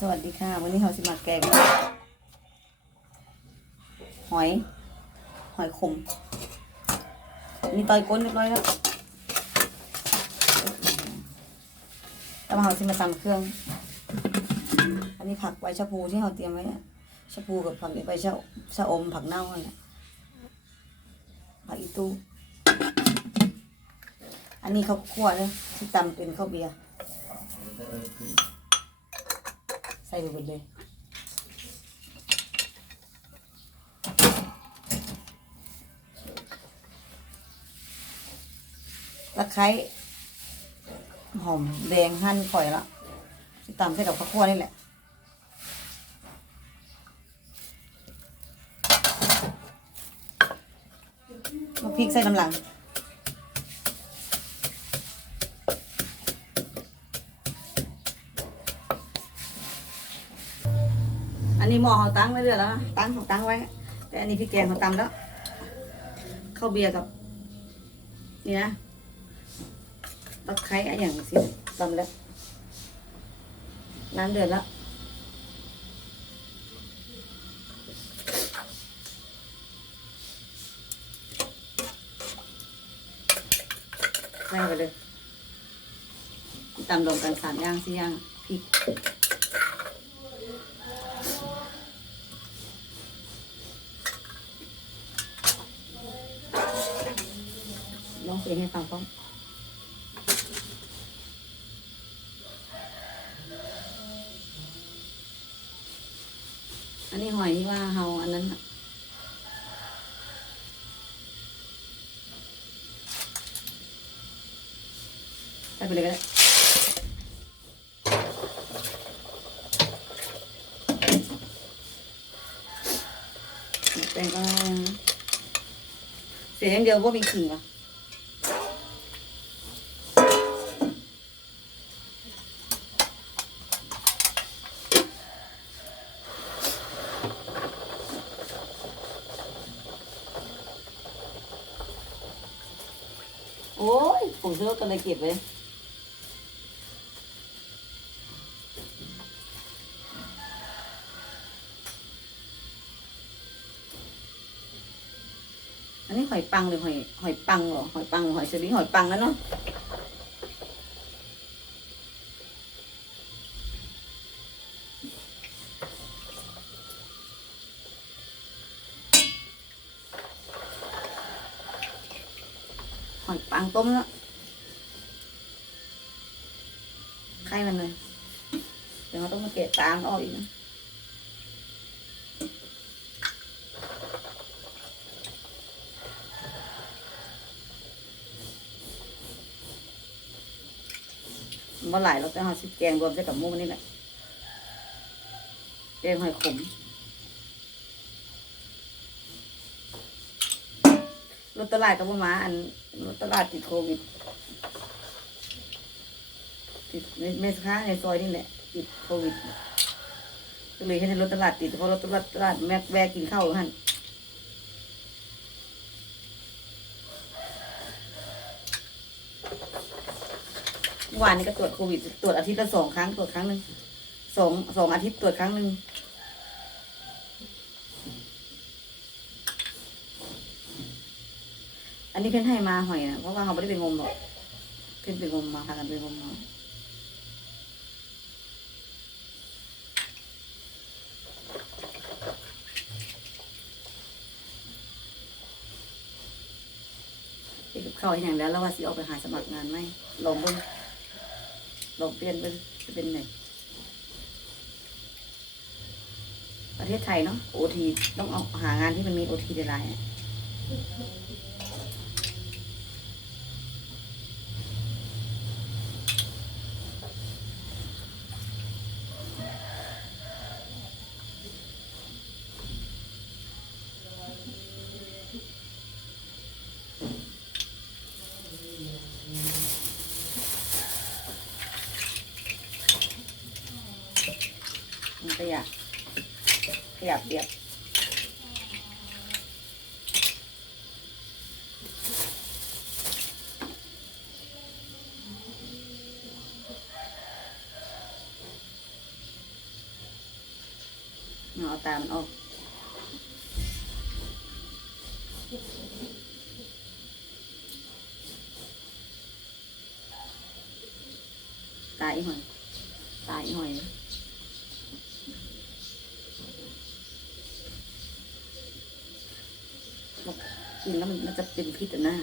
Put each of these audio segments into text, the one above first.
สวัสดีค่ะ วันนี้เราสิมาแกง หอย หอยขมอันนี้ตอยก้นเรียบร้อยแล้วแล้วมาเราสิมาตำเครื่อง อันนี้ผักใบชะพูที่เราเตรียมไว้ชะพูกับผักใบชะชะอมผักเน่าเนี่ยผักอีตู้อันนี้ข้าวคั่วเลยที่ตำเป็นข้าวเบียร์ ส่ไปหมดเลยตะไคร้หอมแดงหั่นข่อยละที่ตำใส่กับข้าวคั่วนี่แหละมาพริกใส่น้ำหลัง นี้หม้อเขาตั้งไว้เรื่อยแล้วนะตั้งเขาตั้งไว้ แต่อันนี้พี่แกงเขาตำแล้วข้าวเบียร์กับนี่นะตะไคร้อะไรอย่างสิตำแล้วน้ำเดือดแล้วใส่ไปเลยตำรวมกันสามอย่างสี่อย่างพริก ลองเพลงให้ฟังป้องอันนี้หอยที่ว่าเฮาอันนั้นใส่ไปเลยก็ได้แต่ก็เสียงเดียวว่ามีขิงอะ ยผมซื้อกันเลยเก็บไว้อันนี้หอยปังหรือหอยหอยปังเหรอหอยปังหอยเชอรี่หอยปังแล้วเนาะหอยปังต้มแล้วไข่มันเลย เดี๋ยวเราต้องมาเกะตางออกอีกนะเมื่อไหร่เราจะเอาสิแกงรวมใส่กับมูนี่แหละแกงหอยขมรถตลาดกับมาอันรถตลาดติดโควิด ติดในเมสค้าในซอยนี่แหละติดโควิดก็เลยให้ในรถตลาดติดเพราะรถตลาดตลาดแม็กแวะกินข้าวอยู่หันเมื่อวานนี้ก็ตรวจโควิด ตรวจอาทิตย์ละสองครั้งตรวจครั้งหนึ่งสองสองอาทิตย์ตรวจครั้งหนึ่งอันนี้เพิ่นให้มาหอยนะเพราะว่าเขาไม่ได้ไปงมหรอกเพิ่นไปงมมาพากันไปงมมา เข้าอย่างแล้วแล้วว่าสิออกไปหาสมัครงานไหมลองเบิ้งลองเปลี่ยนเบิ้งจะเป็นไงประเทศไทยเนาะโอทีต้องออกหางานที่มันมีโอทีได้ไลน์อะมันขยับ ขยับเดียบเอาตามมันออกตายอีหอยตายอีหอยบอ กินแล้วมันมันจะเป็นพิษอะนะ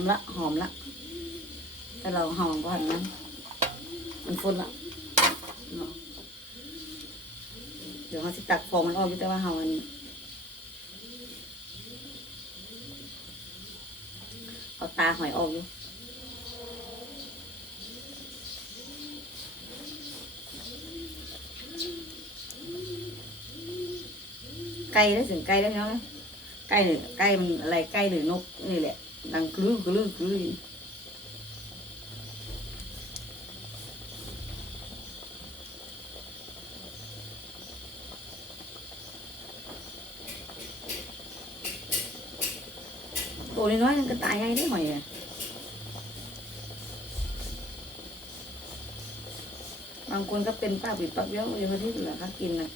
มละ หอมละ แต่เราหอมก่อนนั้น มันฟุ้นละเดี๋ยวเขาสิตักฟองมันออกอยู่แต่ว่าเฮาอันนี้เอาตาหอยออกอยู่ไก่ได้ถึงไก่ได้แล้วนะไก่หรือไก่มันอะไรไก่หรือนกนี่แหละ ดังกลือกลือกลือตัวน้อยๆมันก็ตายง่ายได้หน่อยอะบางคนก็เป็นป้าปิดปักเบี้ยวอยู่ที่เหลือเขากินนะ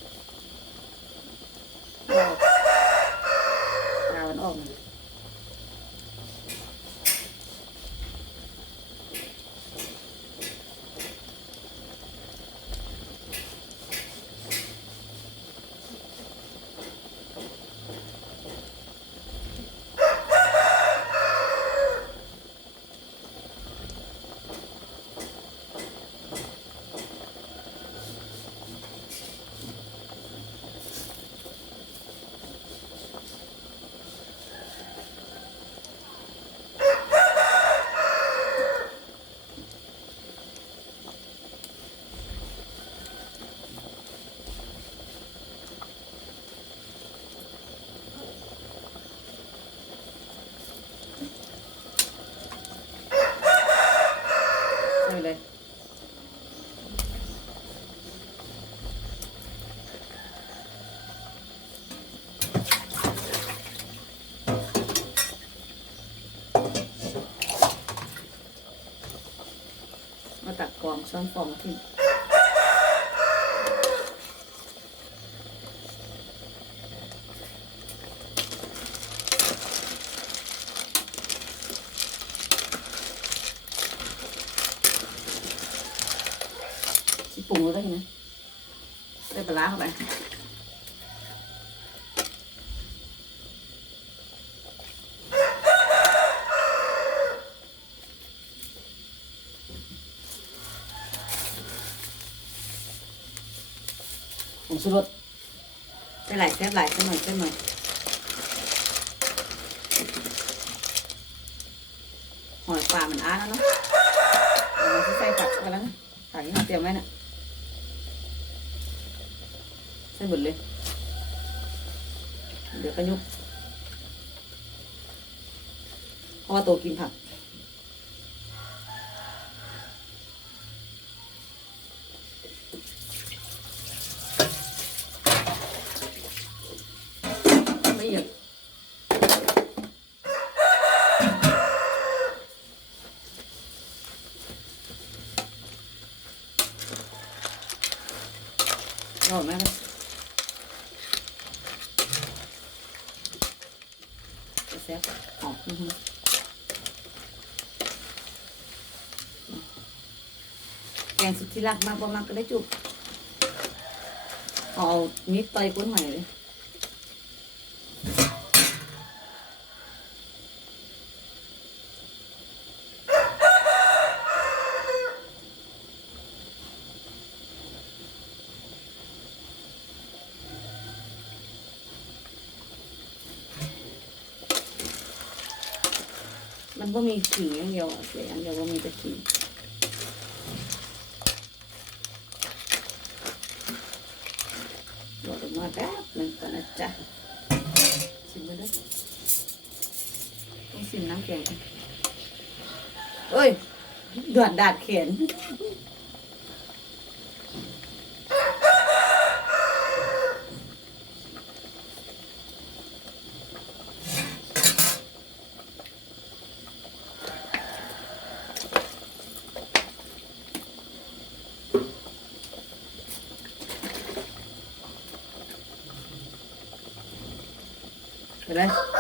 มาตักกล่องซ้อนฟองทิ้งสิปรุงแล้วได้ไหมได้ปลาร้าเข้าไปผง ชูรสใส่หลายแซ่บหลายแซ่บหน่อยแซ่บหน่อยหอยปลามันอ้าแล้วเนาะเอามาใส่ผักเข้าไปแล้วนะผักที่เราเตรียมไว้น่ะใส่หมดเลย เดี๋ยวก็ยุบเพราะว่าโตกินผัก ผ อดไหมครับแซ่บหอมอื้อหือแก งสุดที่รักมากบ่มากก็ได้จุกเอานิดไปก้นหอยเลยมันก็มีขิงอย่างเดียวเสียอย่างเดียวก็มีแต่ขิงรอดออกมาแป๊บหนึ่งก่อนนะ จ๊ะชิมไปด้วยต้องชิมน้ำแกงก่อนเอ้ยเดือดดาดเขียน ไปเลย